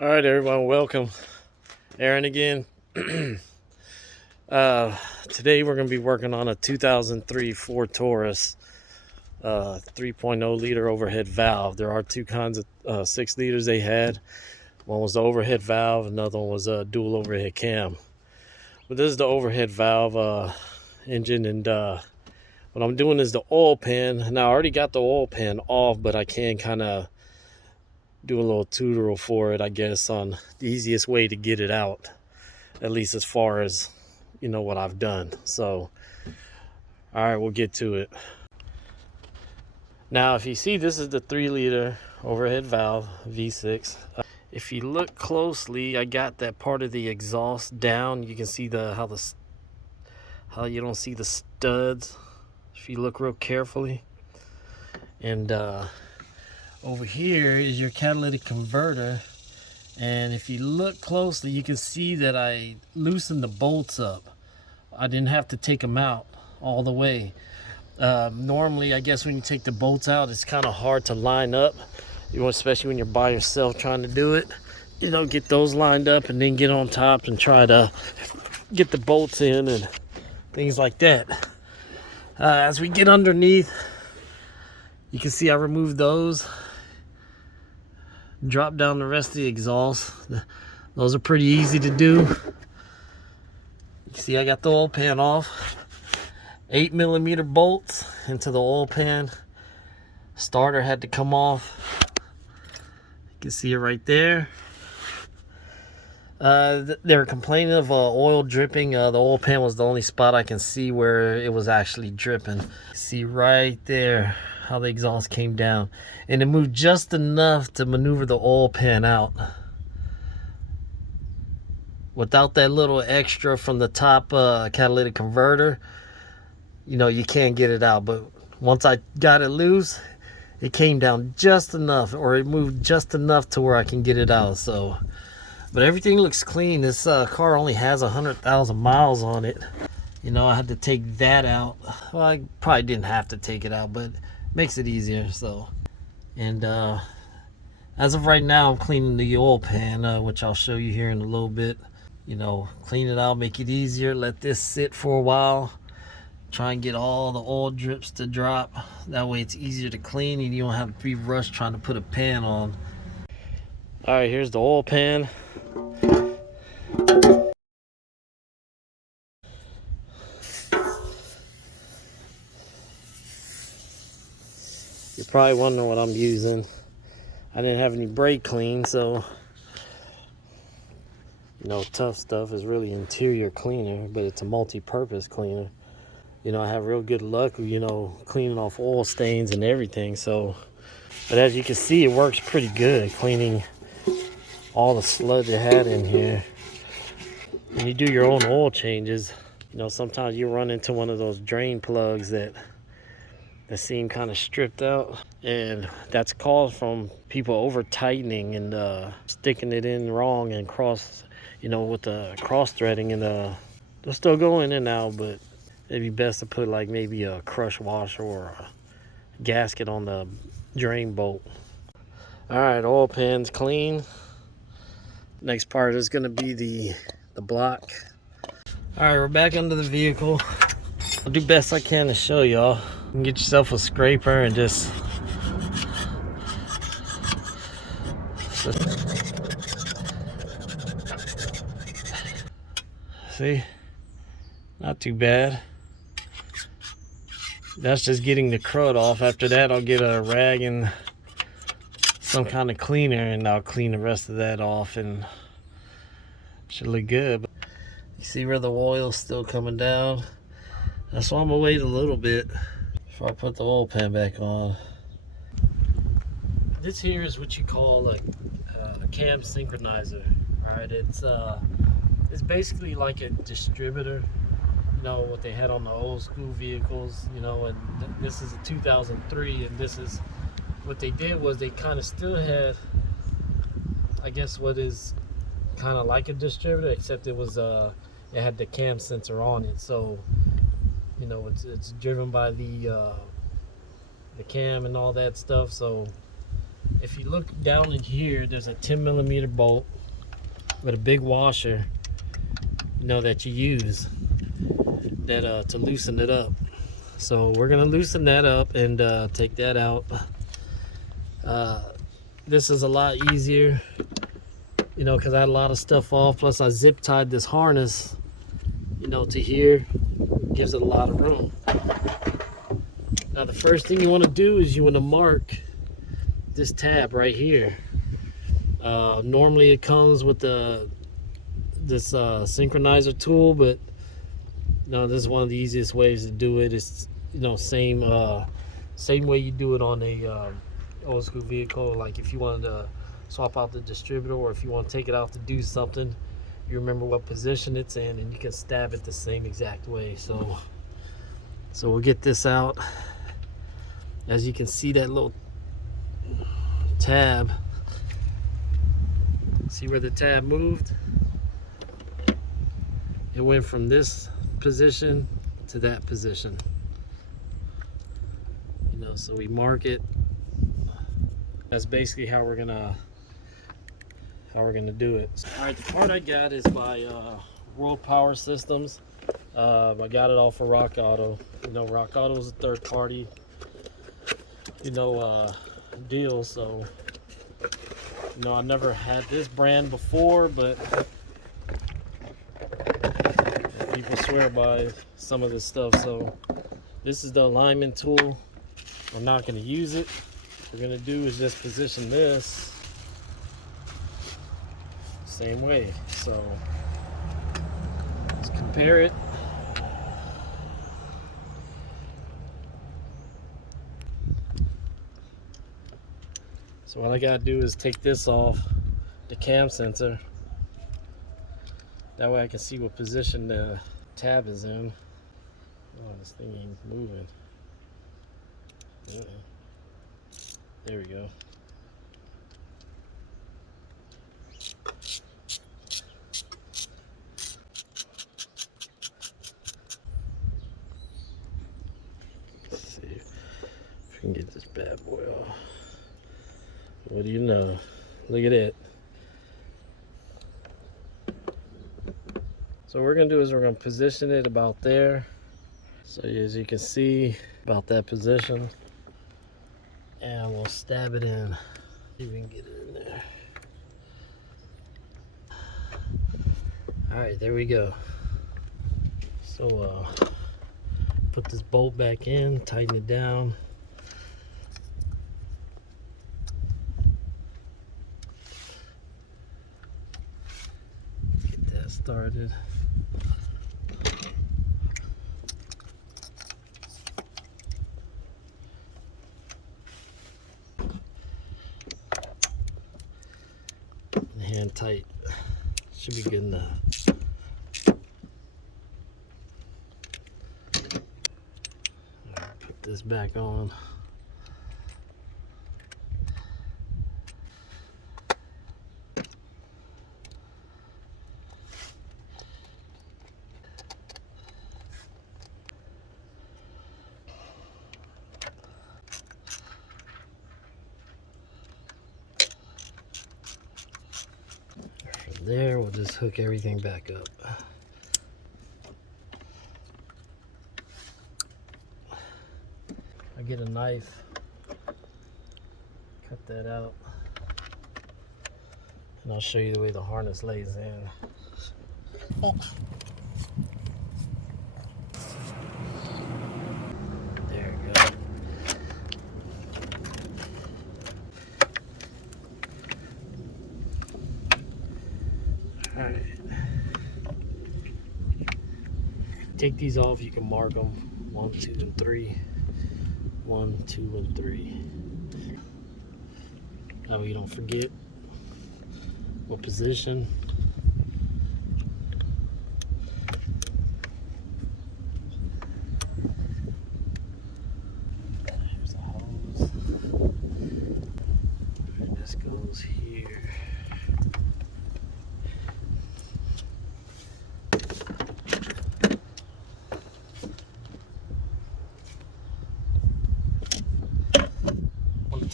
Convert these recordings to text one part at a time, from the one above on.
All right, everyone, welcome. Aaron again. Today we're going to be working on a 2003 Ford Taurus 3.0 liter overhead valve. There are two kinds of 6 liters they had. One was the overhead valve, another one was a dual overhead cam. But this is the overhead valve engine, and what I'm doing is the oil pan. Now I already got the oil pan off, but I can kind of do a little tutorial for it, I guess, on the easiest way to get it out, at least as far as what I've done. So all right, we'll get to it. Now if you see, this is the 3-liter overhead valve V6. If you look closely, I got that part of the exhaust down. You can see how you don't see the studs if you look real carefully. And over here is your catalytic converter, and if you look closely you can see that I loosened the bolts up. I didn't have to take them out all the way. Normally, I guess when you take the bolts out, it's kind of hard to line up, especially when you're by yourself trying to do it. Get those lined up and then get on top and try to get the bolts in and things like that. As we get underneath, you can see I removed those. Drop down the rest of the exhaust. Those are pretty easy to do. You see I got the oil pan off. 8mm bolts into the oil pan. Starter had to come off. You can see it right there. They were complaining of oil dripping. The oil pan was the only spot I can see where it was actually dripping. See right there how the exhaust came down, and it moved just enough to maneuver the oil pan out. Without that little extra from the top catalytic converter, you can't get it out. But once I got it loose, it came down just enough, or it moved just enough to where I can get it out. So, but everything looks clean. This car only has 100,000 miles on it. I had to take that out. Well, I probably didn't have to take it out, but makes it easier. So, and as of right now, I'm cleaning the oil pan, which I'll show you here in a little bit. Clean it out, make it easier, let this sit for a while, try and get all the oil drips to drop. That way it's easier to clean and you don't have to be rushed trying to put a pan on. All right, here's the oil pan. You're probably wondering what I'm using. I didn't have any brake clean, so Tough Stuff is really interior cleaner, but it's a multi-purpose cleaner. I have real good luck, cleaning off oil stains and everything. So, but as you can see, it works pretty good cleaning all the sludge it had in here. When you do your own oil changes, sometimes you run into one of those drain plugs that seem kind of stripped out, and that's caused from people over tightening and sticking it in wrong and with the cross threading, and they'll still go in and out, but it'd be best to put like maybe a crush washer or a gasket on the drain bolt. All right, oil pan's clean. Next part is going to be the block. All right, we're back under the vehicle. I'll do best I can to show y'all. You can get yourself a scraper and just see, not too bad. That's just getting the crud off. After that, I'll get a rag and some kind of cleaner, and I'll clean the rest of that off, and should look good. You see where the oil's still coming down? That's why I'm gonna wait a little bit before I put the oil pan back on. This here is what you call a cam synchronizer. All right, it's basically like a distributor. What they had on the old school vehicles. And this is a 2003, and this is what they did was they kind of still had, I guess, what is kind of like a distributor, except it was it had the cam sensor on it. So it's driven by the cam and all that stuff. So if you look down in here, there's a 10mm bolt with a big washer, you know, that you use that to loosen it up. So we're gonna loosen that up and take that out. This is a lot easier, you know, because I had a lot of stuff off. Plus I zip tied this harness, you know, to here. Gives it a lot of room. Now the first thing you want to do is you want to mark this tab right here. Normally it comes with this synchronizer tool, but no, this is one of the easiest ways to do it. It's, you know, same way you do it on a old school vehicle. Like if you wanted to swap out the distributor, or if you want to take it out to do something, you remember what position it's in, and you can stab it the same exact way. So we'll get this out. As you can see, that little tab, see where the tab moved? It went from this position to that position. You know, so we mark it. That's basically how we're gonna do it. All right, the part I got is by World Power Systems. I got it off of Rock Auto. You know, Rock Auto is a third party, you know, deal. So, you know, I never had this brand before, but people swear by some of this stuff. So this is the alignment tool. We're not going to use it. What we're going to do is just position this same way. So let's compare it. So what I got to do is take this off the cam sensor. That way I can see what position the tab is in. Oh, this thing ain't moving. There we go. Let's see if we can get this bad boy off. What do you know? Look at it. So what we're gonna do is we're gonna position it about there. So as you can see, about that position. And we'll stab it in. See if we can get it in there. All right, there we go. So put this bolt back in, tighten it down. Get that started. Hand tight. Should be good enough. Put this back on. There, we'll just hook everything back up. I get a knife, cut that out, and I'll show you the way the harness lays in. There we go. Alright. Take these off, you can mark them 1, 2, and 3. 1, 2, and 3. That way you don't forget what position. There's a hose. Alright, this goes here.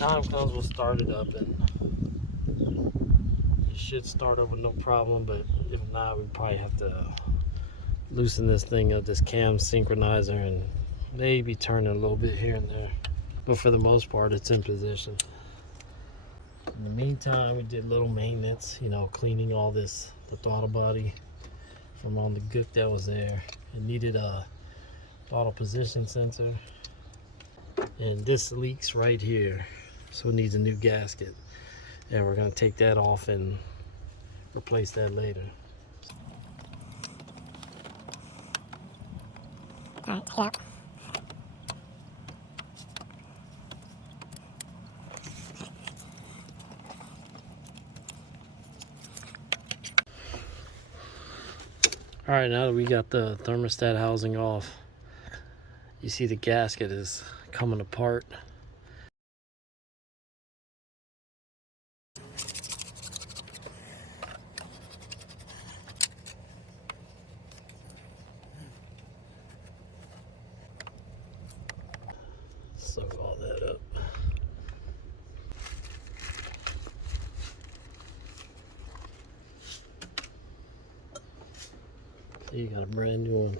time comes, we'll start it up, and it should start up with no problem. But if not, we probably have to loosen this thing up, this cam synchronizer, and maybe turn it a little bit here and there. But for the most part, it's in position. In the meantime, we did little maintenance, you know, cleaning all this, the throttle body from all the gook that was there. It needed a throttle position sensor, and this leaks right here, so it needs a new gasket, and we're going to take that off and replace that later. Yep. All right, now that we got the thermostat housing off, you see the gasket is coming apart. Soak all that up. So you got a brand new one.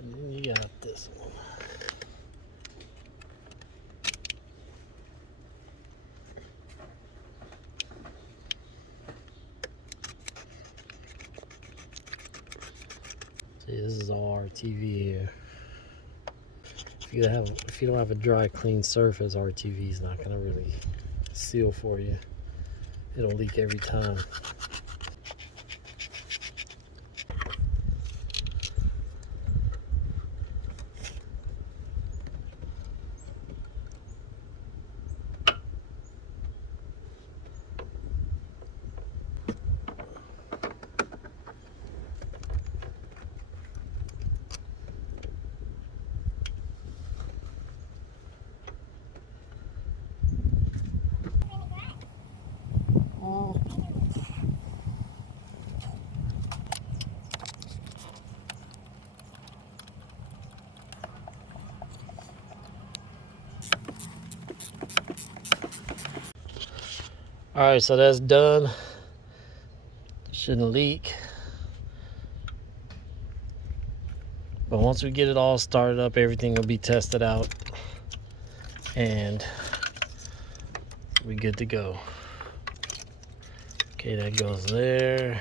And then you got this one. See, this is all RTV here. If you don't have a dry, clean surface, RTV is not gonna really seal for you. It'll leak every time. All right, so that's done. Shouldn't leak. But once we get it all started up, everything will be tested out, and we good to go. Okay, that goes there.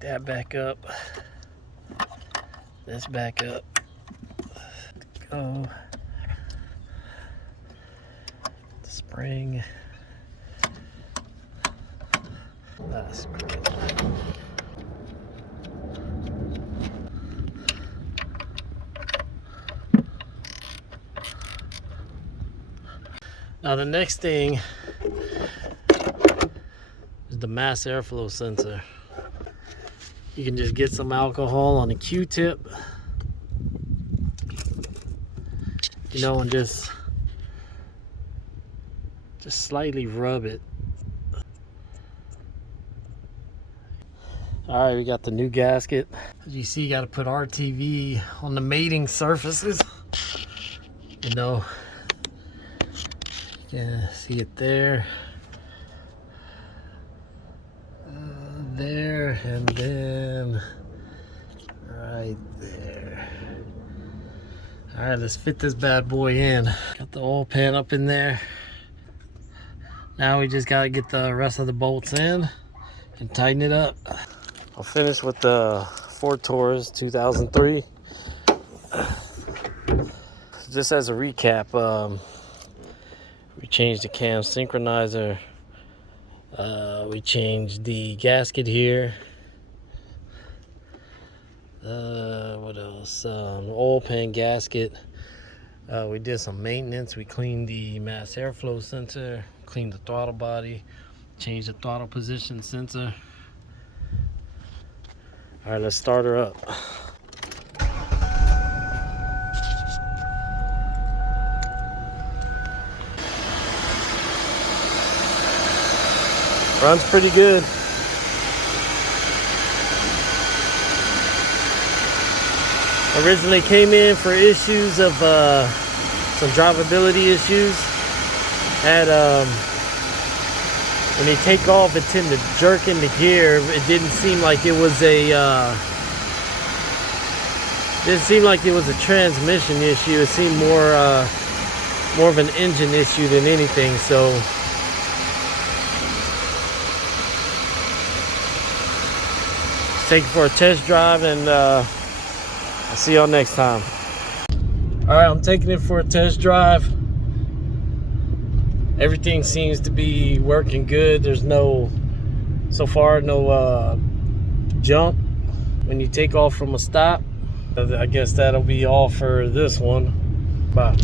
That back up. This back up. Go. The spring. That's great. Now the next thing is the mass airflow sensor. You can just get some alcohol on a Q-tip, you know, and just slightly rub it. All right, we got the new gasket. As you see, you got to put RTV on the mating surfaces. You know, you can see it there. There, and then right there. All right, let's fit this bad boy in. Got the oil pan up in there. Now we just gotta get the rest of the bolts in and tighten it up. I'll finish with the Ford Taurus 2003. Just as a recap, we changed the cam synchronizer. We changed the gasket here. What else? Oil pan gasket. We did some maintenance. We cleaned the mass airflow sensor, cleaned the throttle body, changed the throttle position sensor. All right, let's start her up. Runs pretty good. Originally came in for issues of some drivability issues. Had when you take off, it tended to jerk into gear. It didn't seem like it was a transmission issue. It seemed more of an engine issue than anything. So take it for a test drive, and I'll see y'all next time. All right, I'm taking it for a test drive. Everything seems to be working good. There's so far no jump when you take off from a stop. I guess that'll be all for this one. Bye.